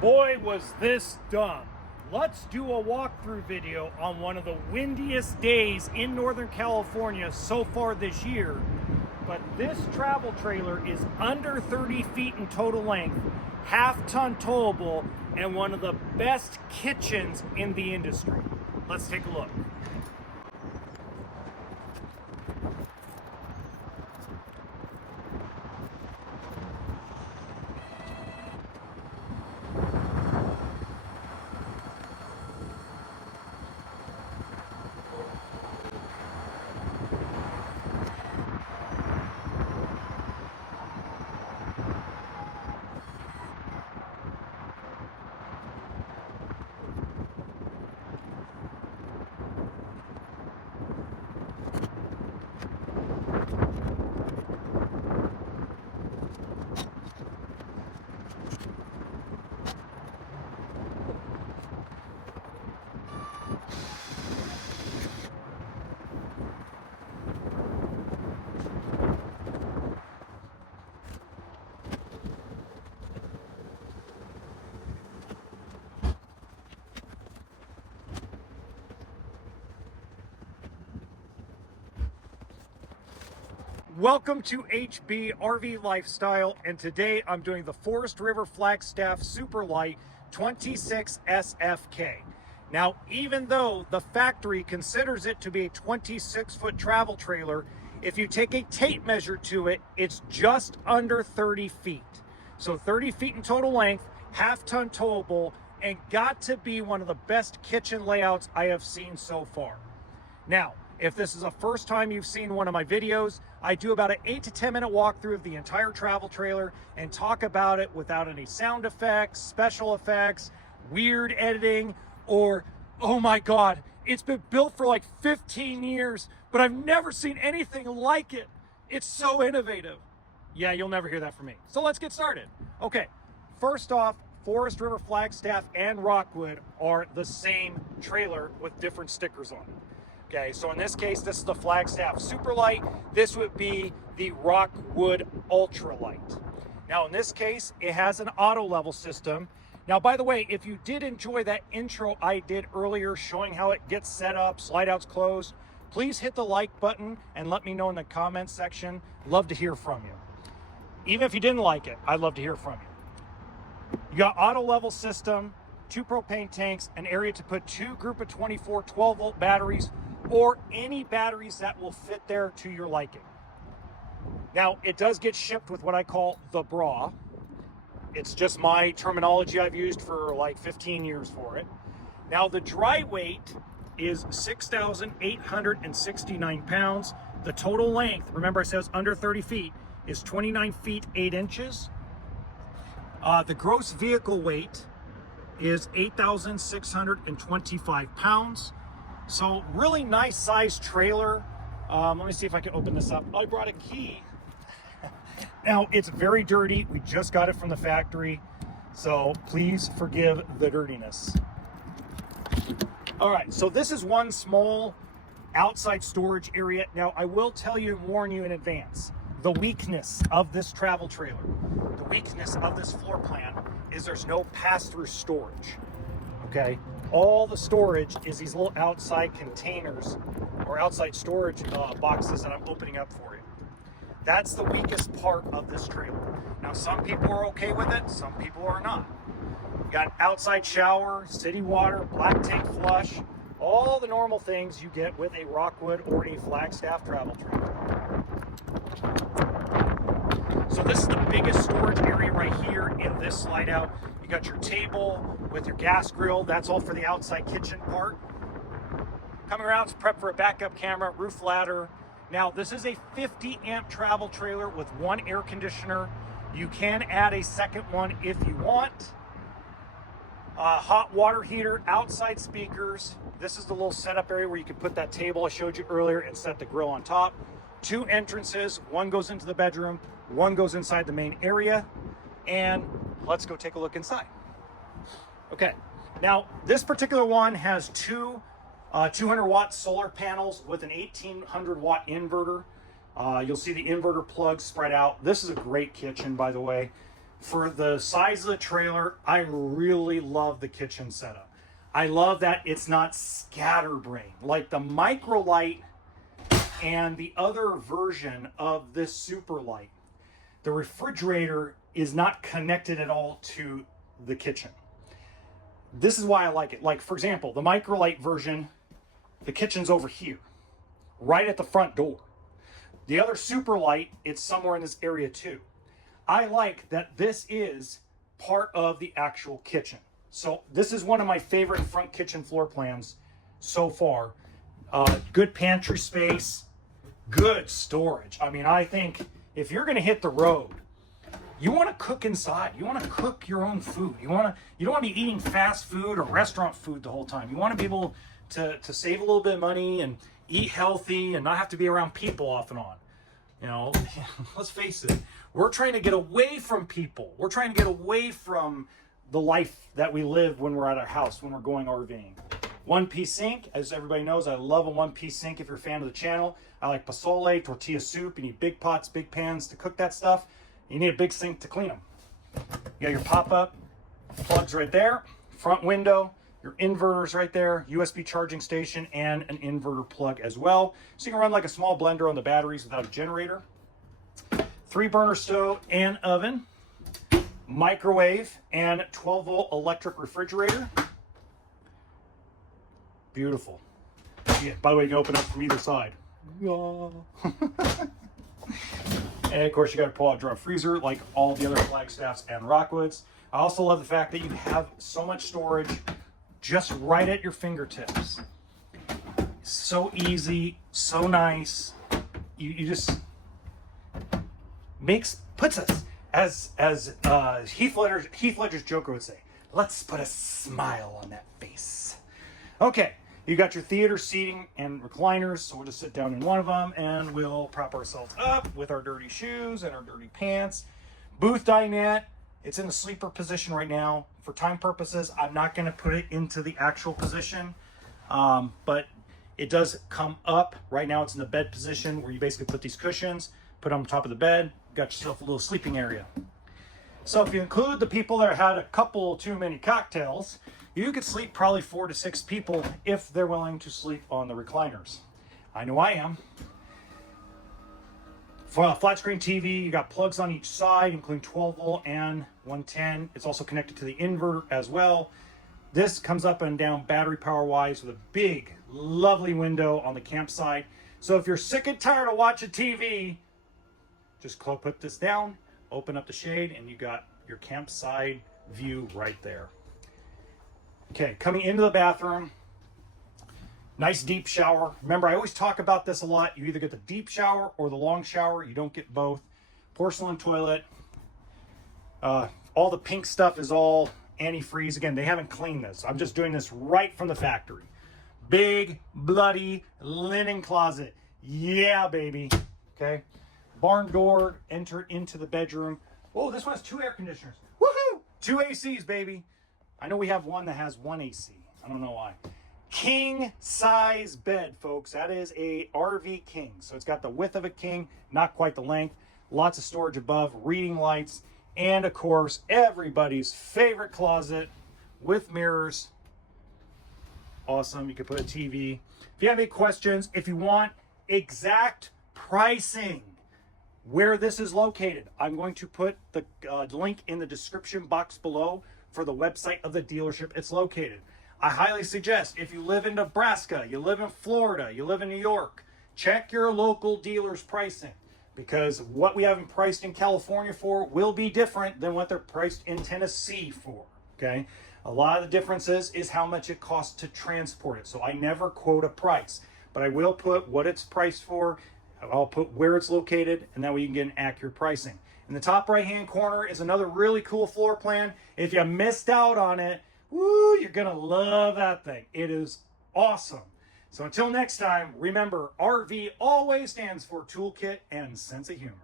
Boy, was this dumb. Let's do a walkthrough video on one of the windiest days in Northern California so far this year. But this travel trailer is under 30 feet in total length, half-ton towable, and one of the best kitchens in the industry. Let's take a look. Welcome to HB RV Lifestyle, and today I'm doing the Forest River Flagstaff Super Lite 26 SFK. Now, even though the factory considers it to be a 26-foot travel trailer, if you take a tape measure to it, it's just under 30 feet. So 30 feet in total length, half-ton towable, and got to be one of the best kitchen layouts I have seen so far. Now, if this is the first time you've seen one of my videos, I do about an 8 to 10 minute walkthrough of the entire travel trailer and talk about it without any sound effects, special effects, weird editing, or, oh my God, it's been built for like 15 years, but I've never seen anything like it. It's so innovative. Yeah, you'll never hear that from me. So let's get started. Okay, first off, Forest River Flagstaff and Rockwood are the same trailer with different stickers on it. Okay, so in this case, this is the Flagstaff Super Lite. This would be the Rockwood Ultra Lite. Now, in this case, it has an auto level system. Now, by the way, if you did enjoy that intro I did earlier showing how it gets set up, slide outs closed, please hit the like button and let me know in the comments section. Love to hear from you. Even if you didn't like it, I'd love to hear from you. You got auto level system, 2 propane tanks, an area to put 2 group of 24 12-volt batteries, or any batteries that will fit there to your liking. Now, it does get shipped with what I call the bra. It's just my terminology I've used for like 15 years for it. Now, the dry weight is 6,869 pounds. The total length, remember I said it's under 30 feet, is 29 feet 8 inches. The gross vehicle weight is 8,625 pounds. So really nice size trailer. Let me see if I can open this up. I brought a key. Now, it's very dirty. We just got it from the factory, so please forgive the dirtiness. All right, so this is one small outside storage area. Now, I will tell you and warn you in advance, the weakness of this travel trailer, the weakness of this floor plan is there's no pass-through storage, okay? All the storage is these little outside containers or outside storage boxes that I'm opening up for you. That's the weakest part of this trailer. Now, some people are okay with it, some people are not. You got an outside shower, city water, black tank flush, all the normal things you get with a Rockwood or a Flagstaff travel trailer. So this is the biggest storage area right here in this slide out. You got your table with your gas grill. That's all for the outside kitchen part. Coming around to prep for a backup camera, roof ladder. Now, this is a 50 amp travel trailer with 1 air conditioner. You can add a second one if you want. Hot water heater, outside speakers. This is the little setup area where you can put that table I showed you earlier and set the grill on top. 2 entrances, one goes into the bedroom, one goes inside the main area, and let's go take a look inside. Okay, now this particular one has 2 200 watt solar panels with an 1800 watt inverter. You'll see the inverter plugs spread out. This is a great kitchen, by the way. For the size of the trailer, I really love the kitchen setup. I love that it's not scatterbrained. Like the Micro Lite and the other version of this Super Lite, the refrigerator is not connected at all to the kitchen. This is why I like it. Like, for example, the Micro Lite version, the kitchen's over here, right at the front door. The other Super Lite, it's somewhere in this area too. I like that this is part of the actual kitchen. So this is one of my favorite front kitchen floor plans so far. Good pantry space, good storage. I mean, I think if you're gonna hit the road, you want to cook inside. You want to cook your own food. You don't want to be eating fast food or restaurant food the whole time. You want to be able to save a little bit of money and eat healthy and not have to be around people off and on. You know, let's face it, we're trying to get away from people. We're trying to get away from the life that we live when we're at our house, when we're going RVing. One-piece sink, as everybody knows, I love a one-piece sink if you're a fan of the channel. I like pozole, tortilla soup. You need big pots, big pans to cook that stuff. You need a big sink to clean them. You got your pop-up plugs right there, front window, your inverters right there, USB charging station, and an inverter plug as well. So you can run like a small blender on the batteries without a generator. 3-burner stove and oven, microwave, and 12-volt electric refrigerator. Beautiful. Yeah, by the way, you can open up from either side. And of course, you got to pull out drawer freezer like all the other Flagstaffs and Rockwoods. I also love the fact that you have so much storage just right at your fingertips. So easy, so nice. You just puts us, as Heath Ledger's Joker would say, let's put a smile on that face. Okay. You got your theater seating and recliners, so we'll just sit down in one of them and we'll prop ourselves up with our dirty shoes and our dirty pants. Booth dinette, it's in the sleeper position right now. For time purposes, I'm not going to put it into the actual position, but it does come up. Right now it's in the bed position where you basically put these cushions, put them on top of the bed, got yourself a little sleeping area. So if you include the people that had a couple too many cocktails, you could sleep probably 4 to 6 people if they're willing to sleep on the recliners. I know I am. For a flat screen TV, you got plugs on each side, including 12 volt and 110. It's also connected to the inverter as well. This comes up and down battery power wise with a big, lovely window on the campsite. So if you're sick and tired of watching TV, just put this down, open up the shade, and you got your campsite view right there. Okay, coming into the bathroom, nice deep shower. Remember, I always talk about this a lot. You either get the deep shower or the long shower. You don't get both. Porcelain toilet. All the pink stuff is all antifreeze. Again, they haven't cleaned this. I'm just doing this right from the factory. Big, bloody linen closet. Yeah, baby. Okay. Barn door, enter into the bedroom. Oh, this one has 2 air conditioners. Woohoo! 2 ACs, baby. I know we have one that has 1 AC. I don't know why. King size bed, folks. That is a RV king. So it's got the width of a king, not quite the length. Lots of storage above, reading lights, and of course, everybody's favorite closet with mirrors. Awesome. You can put a TV. If you have any questions, if you want exact pricing, where this is located, I'm going to put the link in the description box below for the website of the dealership it's located. I highly suggest if you live in Nebraska, you live in Florida, you live in New York, check your local dealer's pricing, because what we have them priced in California for will be different than what they're priced in Tennessee for, okay? A lot of the differences is how much it costs to transport it. So I never quote a price, but I will put what it's priced for. I'll put where it's located, and that way you can get an accurate pricing. In the top right-hand corner is another really cool floor plan. If you missed out on it, woo, you're gonna love that thing. It is awesome. So until next time, remember, RV always stands for toolkit and sense of humor.